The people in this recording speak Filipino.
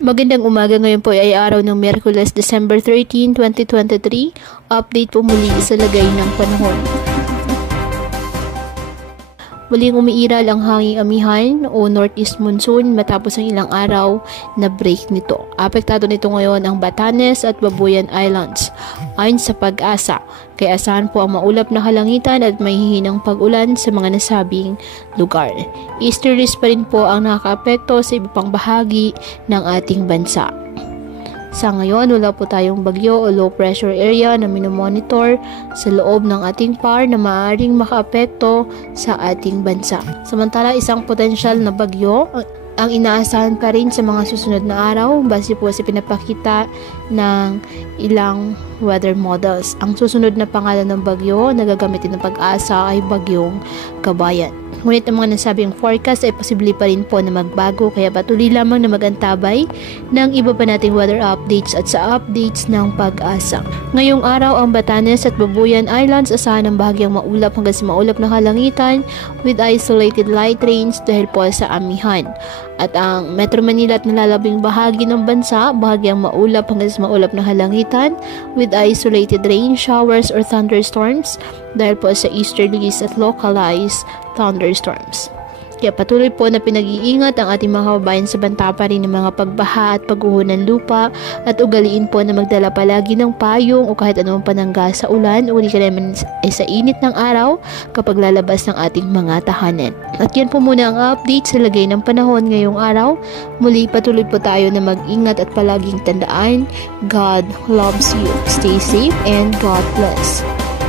Magandang umaga, ngayon po ay araw ng Miyerkules, December 13, 2023. Update po muli sa lagay ng panahon. Muling umiiral ang hanging amihan o northeast monsoon matapos ang ilang araw na break nito. Apektado nito ngayon ang Batanes at Babuyan Islands. Ayon sa Pag-asa, kaya asahan po ang maulap na kalangitan at may hihinang pag-ulan sa mga nasabing lugar. Easterlies pa rin po ang nakakaapekto sa iba pang bahagi ng ating bansa. Sa ngayon, wala po tayong bagyo o low pressure area na minomonitor sa loob ng ating PAR na maaaring makaapekto sa ating bansa. Samantala, isang potensyal na bagyo ang inaasahan pa rin sa mga susunod na araw base po sa pinapakita ng ilang weather models. Ang susunod na pangalan ng bagyo na gagamitin ng Pag-asa ay Bagyong Kabayan. Ngunit ang mga nasabing forecast ay posible pa rin po na magbago, kaya patuloy lamang na magantabay ng iba pa nating weather updates at sa updates ng Pag-asa. Ngayong araw, ang Batanes at Babuyan Islands asahan ng bahagyang maulap hanggang sa maulap na kalangitan with isolated light rains dahil po sa amihan. At ang Metro Manila at nalalabing bahagi ng bansa, bahagyang maulap hanggang sa maulap na kalangitan with isolated rain showers or thunderstorms dahil po sa easterlies at localized thunderstorms. Kaya patuloy po na pinag-iingat ang ating mga kababayan sa banta pa rin ng mga pagbaha at pagguho ng lupa at ugaliin po na magdala palagi ng payong o kahit anumang panangga sa ulan o di ka naman sa init ng araw kapag lalabas ng ating mga tahanan. At yan po muna ang update sa lagay ng panahon ngayong araw. Muli patuloy po tayo na mag-ingat at palaging tandaan, God loves you. Stay safe and God bless.